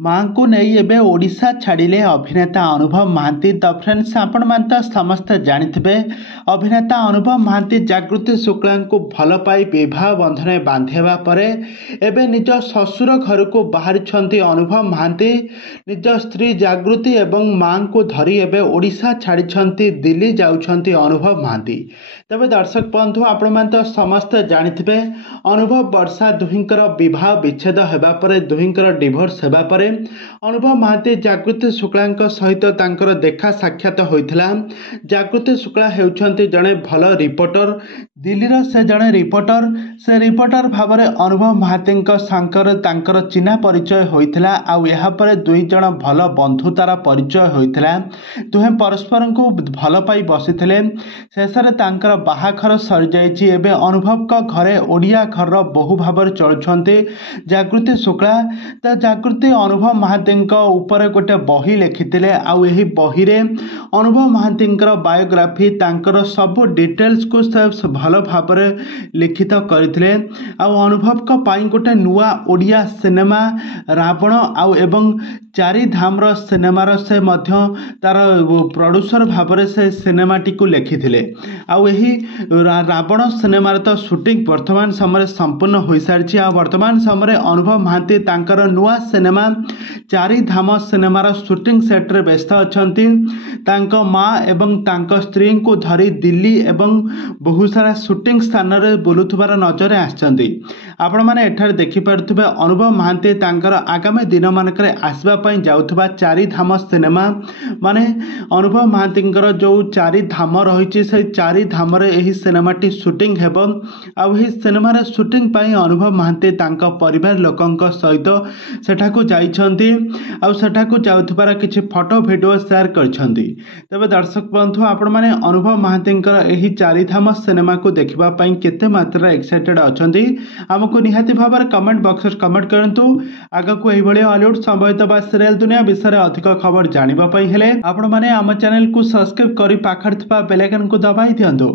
माँ को नहीं एबे ओडिशा छाड़िले अभिनेता अनुभव महांती। तो फ्रेंड्स आपण मान तो समस्ते जानिथिबे अभिनेता अनुभव महांती जागृति शुक्ला को भल पाई विवाह बंधन बांधेबा परे एबे निज ससुर घर को बाहरी अनुभव महांती निज स्त्री जागृति एवं माँ को धरी एबे ओडिशा छाड़ी दिल्ली जाउछंती अनुभव महांती। तबे दर्शक बंधु आपण मान तो समस्ते जानिथिबे अनुभव वर्षा दुहिंकर विवाह विच्छेद हेबा परे दुहिंकर डिवोर्स हेबा परे अनुभव महांती जागृति शुक्ला सहित तांकर देखा साक्षात होइथिला। जागृति शुक्ला हेउछंती जणे भल रिपोर्टर दिल्लीर से जणे रिपोर्टर भाव में अनुभव महांती सांकर तांकर चिन्हा परिचय होइथिला। आउ एहा परे दुई जण भल बंधुतार परिचय होइथिला। दुहे परस्पर को भल पाई बसिथिले। शेषरे तांकर बाहाघर सरी जाइछि। एबे अनुभव का घरे ओडिया घर बहु भाव चलुछंती जागृति शुक्ला। तो जागृति अनुभव महांती ऊपर गोटे बही लिखिथिले। आउ एही बही रे अनुभव महांती बायोग्राफी तांकर सब डिटेल्स को भल भाव लिखित करथिले। आउ अनुभव का पाई गोटे नुआ ओडिया सिनेमा रावण आउ एवं चारि धाम सिनेमार से मध्य तार प्रोड्यूसर भाव से सिनेमाटी को लिखिथिले। आउ एही रावण सिनेमार तो शूटिंग वर्तमान समय संपूर्ण हो सारी। आ वर्तमान समय अनुभव महांती तांकर नुआ सिनेमा चारि धाम सिनेमार शूटिंग सेट्रे व्यस्त अछंती। तांको माँ एवं तांको स्त्री को धरी दिल्ली एवं बहुत सारा शूटिंग स्थान रे बुलुथुबार नजर आछंती। आपण माने एठार देखि पारुथबे अनुभव महांती तांकर आगामी दिन मानकरे आसबा पई जाउथबा चारि धाम सिनेमा माने अनुभव महांती जो चारि धाम रही से चारि धाम रे एही सिनेमाटी शूटिंग हेबो। आ एही सिनेमा रे शूटिंग पई अनुभव महांती तांको परिवार लोकंक सहित सेठाकू जाइछंती। आ सेठाकू जाउथबार किछि फोटो वीडियो शेयर करछंती। तबे दर्शक बंधु आपण माने अनुभव महांती एही चारि धाम सिनेमा को देखिबा पई केते मात्रा एक्साइटेड अछंती हमको निहाती भाव कमेंट बॉक्स में कमेंट करंतु। आगा को एही भली हॉलीवुड संबंधित बा सीरियल दुनिया विषय अधिक खबर जानिबा पई हेले आपण माने आम चैनल को सब्सक्राइब करी पाखर थबा बेल आइकन को दबाई दियंतु।